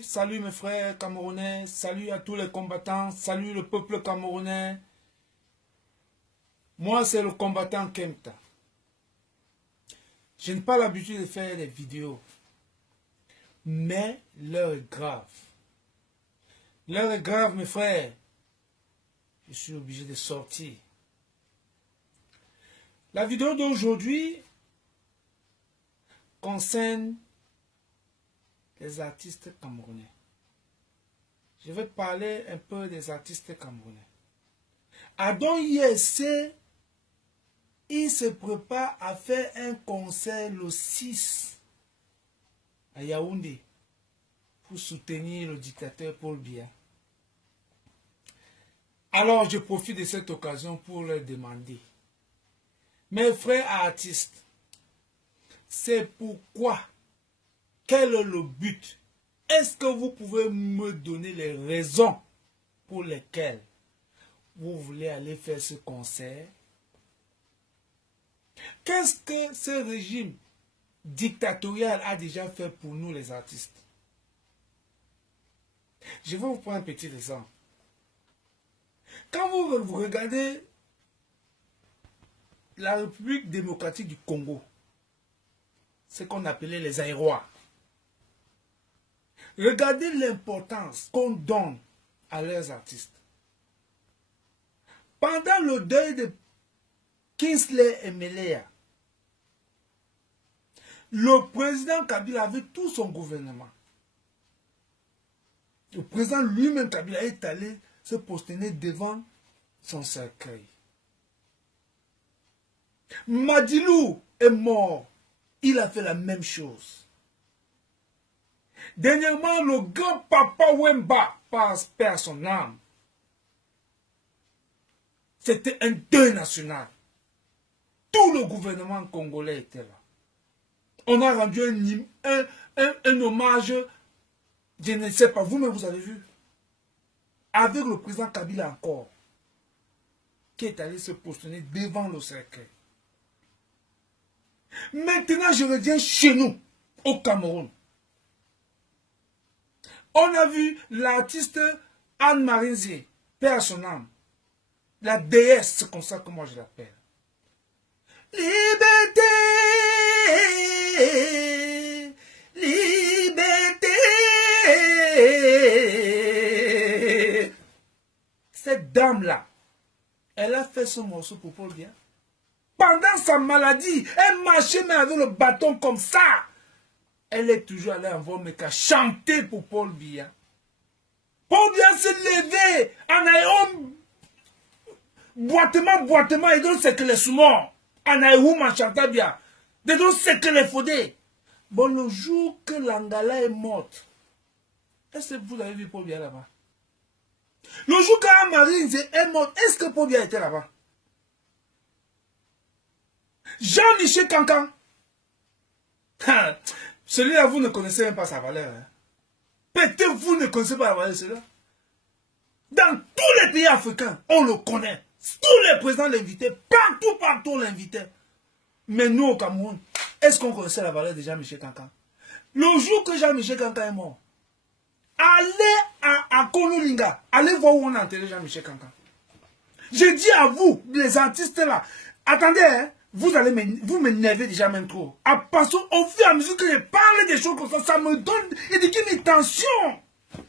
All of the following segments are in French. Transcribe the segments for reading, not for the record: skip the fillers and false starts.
Salut mes frères camerounais, salut à tous les combattants, salut le peuple camerounais. Moi c'est le combattant Kempta. Je n'ai pas l'habitude de faire des vidéos, mais l'heure est grave. L'heure est grave mes frères. Je suis obligé de sortir. La vidéo d'aujourd'hui concerne les artistes camerounais. Je vais parler un peu des artistes camerounais. Adon Yessé, il se prépare à faire un concert le 6 à Yaoundé pour soutenir le dictateur Paul Biya. Alors je profite de cette occasion pour leur demander, mes frères artistes, c'est pourquoi? Quel est le but? Est-ce que vous pouvez me donner les raisons pour lesquelles vous voulez aller faire ce concert? Qu'est-ce que ce régime dictatorial a déjà fait pour nous les artistes? Je vais vous prendre un petit exemple. Quand vous regardez la République démocratique du Congo, ce qu'on appelait les Aïrois, regardez l'importance qu'on donne à leurs artistes. Pendant le deuil de Kingsley Emelia, le président Kabila avait tout son gouvernement. Le président lui-même Kabila est allé se prosterner devant son cercueil. Madilou est mort. Il a fait la même chose. Dernièrement, le grand papa Wemba perd son âme. C'était un deuil national. Tout le gouvernement congolais était là. On a rendu un hommage, je ne sais pas, vous-même vous avez vu, avec le président Kabila encore, qui est allé se poster devant le cercueil. Maintenant, je reviens chez nous, au Cameroun. On a vu l'artiste Anne-Marie Nzé, perd son âme. La déesse, c'est comme ça que moi je l'appelle. Liberté, liberté. Cette dame-là, elle a fait ce morceau pour Paul Biya. Pendant sa maladie, elle marchait mais avec le bâton comme ça. Elle est toujours allée en Vomeka chanter pour Paul Biya. Paul Biya s'est levé en ayant boitement, et donc c'est que les sous-morts. En ayant chanté bien. Et donc c'est que les faudés. Bon, le jour que l'Angala est morte, est-ce que vous avez vu Paul Biya là-bas? Le jour que Marie est morte, est-ce que Paul Biya était là-bas? Jean-Michel Cancan. Celui-là, vous ne connaissez même pas sa valeur. Hein. Peut-être vous ne connaissez pas la valeur de celui-là. Dans tous les pays africains, on le connaît. Tous les présidents l'invitaient. Partout, on l'invitait. Mais nous, au Cameroun, est-ce qu'on connaissait la valeur de Jean-Michel Cancan? Le jour que Jean-Michel Cancan est mort, allez à Kololinga, allez voir où on a enterré Jean-Michel Cancan. Je dis à vous, les artistes là, attendez, hein, vous m'énervez déjà même trop. Parce qu'au fur et à mesure que je parle des choses comme ça me donne une tension.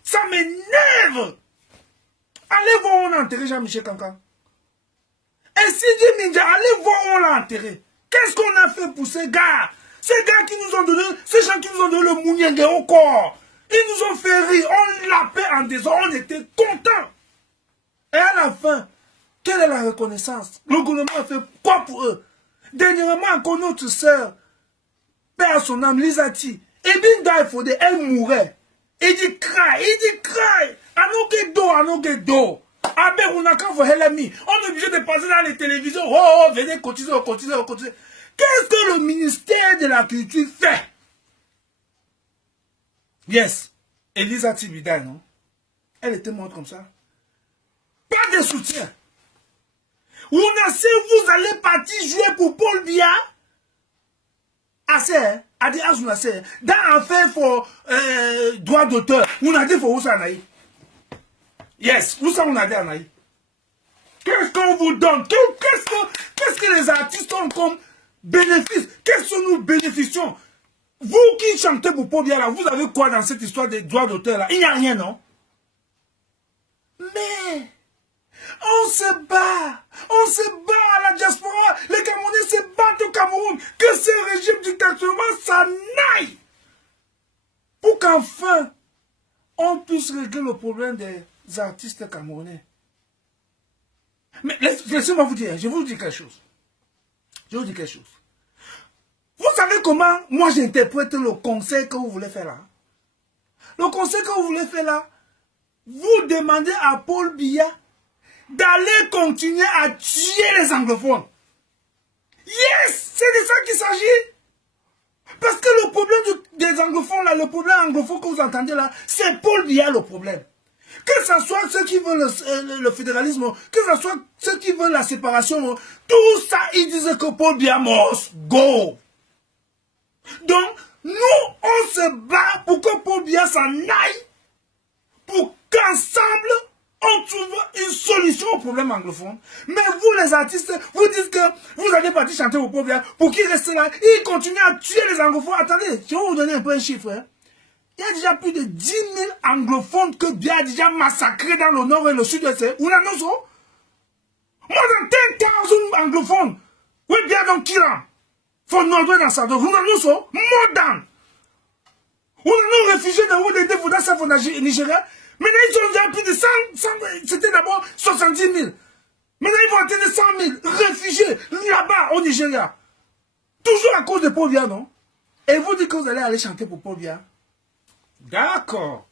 Ça m'énerve. Allez voir où on a enterré Jean-Michel Cancan. Et si dit Ninja, allez voir où on l'a enterré. Qu'est-ce qu'on a fait pour ces gars? Ces gars qui nous ont donné, ces gens qui nous ont donné le mouniengue au corps. Ils nous ont fait rire, on l'appelait en désordre, on était contents. Et à la fin, quelle est la reconnaissance? Le gouvernement a fait quoi pour eux? Dernièrement, encore notre sœur, perd son âme, Lisati, et bien Daifodé, elle mourait. Il dit cry, anoke do. On est obligé de passer dans les télévisions. Oh, venez, continuez. Qu'est-ce que le ministère de la Culture fait? Yes, Elisa Tibida, non? Elle était morte comme ça. Pas de soutien. Vous allez partir jouer pour Paul Biya? Assez, hein? Adi Azounase, dans l'affaire pour droit d'auteur, on a dit pour où ça naï. Yes, où ça on a dit naï. Qu'est-ce qu'on vous donne? Qu'est-ce que les artistes ont comme bénéfice? Quels sont nos bénéficions? Vous qui chantez pour Pobia là, vous avez quoi dans cette histoire des droits d'auteur là? Il n'y a rien, non? Mais on se bat à la diaspora. Les Camerounais se battent au Cameroun. Que ce régime dictatorial s'en aille. Pour qu'enfin, on puisse régler le problème des artistes camerounais. Mais laissez-moi vous dire, je vous dis quelque chose. Vous savez comment moi j'interprète le conseil que vous voulez faire là? Le conseil que vous voulez faire là, vous demandez à Paul Biya d'aller continuer à tuer les anglophones. Yes, c'est de ça qu'il s'agit. Parce que le problème des anglophones là, le problème anglophone que vous entendez là, c'est Paul Biya le problème. Que ce soit ceux qui veulent le fédéralisme, que ce soit ceux qui veulent la séparation, tout ça, ils disent que Paul Biya must go. Donc, nous, on se bat pour que Paul Biya s'en aille, pour qu'ensemble, on trouve une solution au problème anglophone. Mais vous, les artistes, vous dites que vous allez partir chanter au Paul Biya pour qu'il reste là. Il continue à tuer les anglophones. Attendez, je vais vous donner un peu un chiffre. Hein. Il y a déjà plus de 10 000 anglophones que Biya a déjà massacrés dans le nord et le sud-ouest. Vous n'en avez pas? More than 10,000 anglophones. Oui, Biya donc killing. For nord-ouest dans sa dos. Vous n'en avez pas? More than. Vous n'en avez réfugiés dans le développement au Nigeria. Maintenant, ils ont déjà plus de 100 c'était d'abord 70 000. Maintenant, ils vont atteindre 100 000 réfugiés là-bas au Nigeria. Toujours à cause de Paul Biya, non? Et vous dites que vous allez aller chanter pour Paul Biya. D'accord.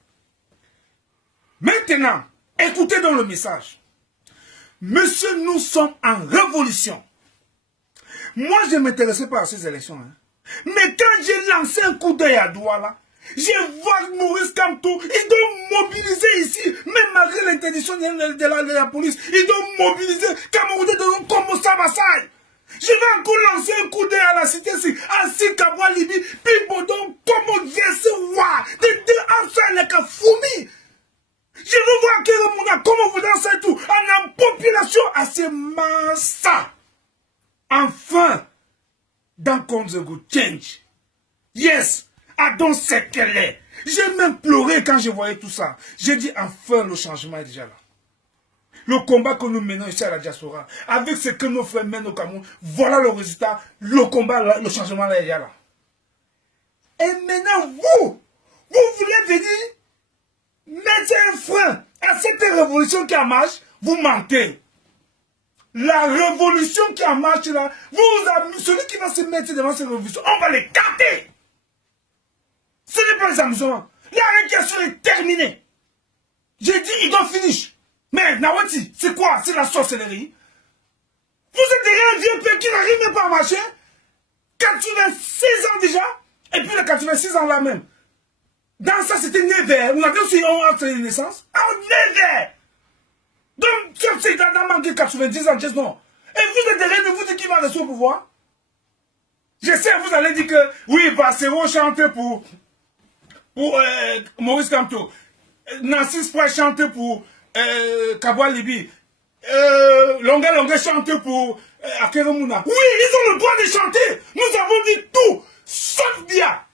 Maintenant, écoutez donc le message. Monsieur, nous sommes en révolution. Moi, je ne m'intéressais pas à ces élections. Hein. Mais quand j'ai lancé un coup d'œil à Douala, je vois Maurice Kamto, ils doivent mobiliser ici, même malgré l'interdiction de la police, ils doivent mobiliser Camerounais de comme Sabassai. Je vais encore lancer un coup d'œil à la cité ici, à Sikabwa Libi, Pibodon, Komo Yesewa, de Absaleka Foumi. Je veux voir Kéremouna, comment vous dansez tout, en population à ce massa. Enfin, dans Konzego Change. Yes. Adon Sekele. J'ai même pleuré quand je voyais tout ça. J'ai dit enfin le changement est déjà là. Le combat que nous menons ici à la diaspora, avec ce que nos frères mènent au Cameroun, voilà le résultat. Le combat, le changement là est déjà là. Et maintenant, vous voulez venir mettre un frein à cette révolution qui est en marche, vous mentez. La révolution qui est en marche là, celui qui va se mettre devant cette révolution, on va l'écarter. Ce n'est pas les amusements. La régulation est terminée. J'ai dit, ils doivent finir. Mais Nawati, c'est quoi? C'est la sorcellerie. Vous êtes derrière un vieux père qui n'arrive même pas à marcher. 86 ans déjà. Et puis les 86 ans là même. Dans ça, c'était né vert. On a dit aussi, on a fait une naissance. Ah, né vert. Donc, c'est dans manqué 90 ans, just non. Et vous êtes derrière, vous dites qu'il va rester au pouvoir. Je sais, vous allez dire que, oui, Bassero chante pour Maurice Kamto. Narcisse Frère chante pour Kabwa Libi. Longa chante pour Akeremouna. Oui, ils ont le droit de chanter. Nous avons dit tout, sauf Biya.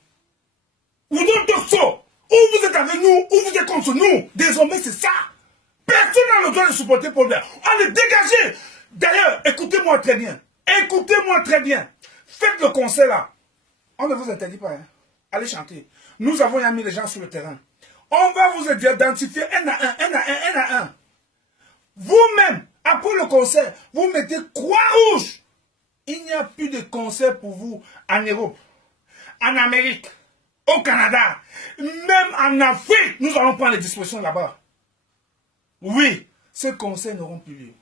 Ou non, Toxo. Ou vous êtes avec nous, ou vous êtes contre nous. Désormais, c'est ça. Personne n'a le droit de supporter Paul Biya. Allez, dégagez. D'ailleurs, écoutez-moi très bien. Écoutez-moi très bien. Faites le concert là. On ne vous interdit pas. Hein. Allez chanter. Nous avons mis les gens sur le terrain. On va vous identifier un à un. Vous-même, après le concert, vous mettez Croix-Rouge. Il n'y a plus de concert pour vous en Europe, en Amérique, au Canada, même en Afrique. Nous allons prendre les dispositions là-bas. Oui, ces concerts n'auront plus lieu.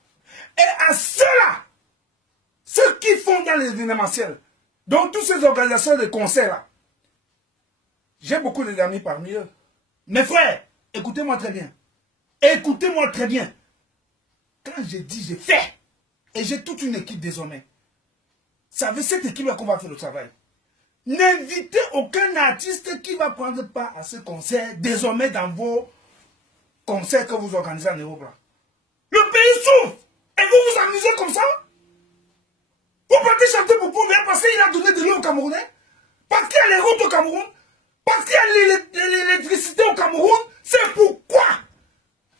Et à ceux-là, ceux qui font dans l'événementiel, donc toutes ces organisations de concerts là, j'ai beaucoup d'amis parmi eux. Mes frères, écoutez-moi très bien. Écoutez-moi très bien. Quand j'ai dit, j'ai fait. Et j'ai toute une équipe désormais. C'est avec cette équipe-là qu'on va faire le travail. N'invitez aucun artiste qui va prendre part à ce concert, désormais dans vos concerts que vous organisez en Europe. Là. Le pays souffre. Et vous vous amusez comme ça? Vous partez chanter pour Paul parce qu'il a donné de l'eau au Camerounais? Parce qu'il y a les routes au Cameroun? Parce qu'il y a l'électricité au Cameroun? C'est pourquoi?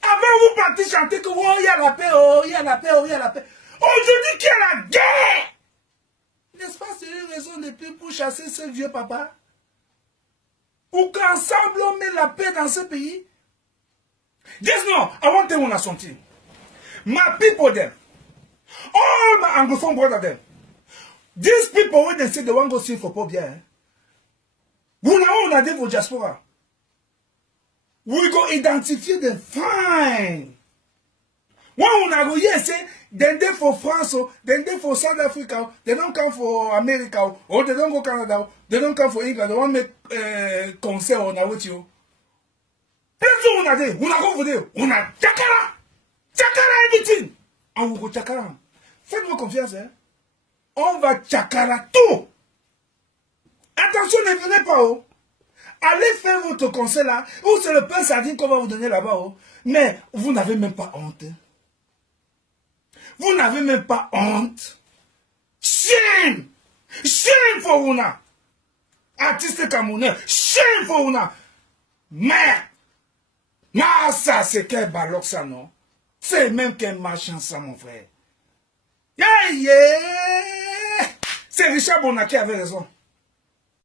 Avant vous partez chanter que oh, il y a la paix, oh, il y a la paix, oh, il y a la paix. Aujourd'hui qu'il y a la guerre! N'est-ce pas, c'est une raison de plus pour chasser ce vieux papa? Pour qu'ensemble on met la paix dans ce pays? Just now, I want to tell you something. My people them, all my Anglophone brothers them, these people when they say they want to go sing for Paul Biya, we now dey for diaspora. We go identify them fine. When we go here say, then they for France, then they for South Africa, they don't come for America, or they don't go Canada, they don't come for England, they want to make concert on with you. Please on a day, on a go for there, on a Chakara, Chakara everything. On va go Chakara. Faites-moi confiance, hein. On va Chakara tout. Attention, ne venez pas, oh. Allez faire votre concert là, ou c'est le pain sardine qu'on va vous donner là-bas, oh. Mais vous n'avez même pas honte. Vous n'avez même pas honte. Shame! Shame for Una! Artiste camerounais, shame for Una! Mais, non, ça c'est quel baloc ça, non? C'est même qu'un machin ça, mon frère. Yeah, yeah! C'est Richard Bona qui avait raison.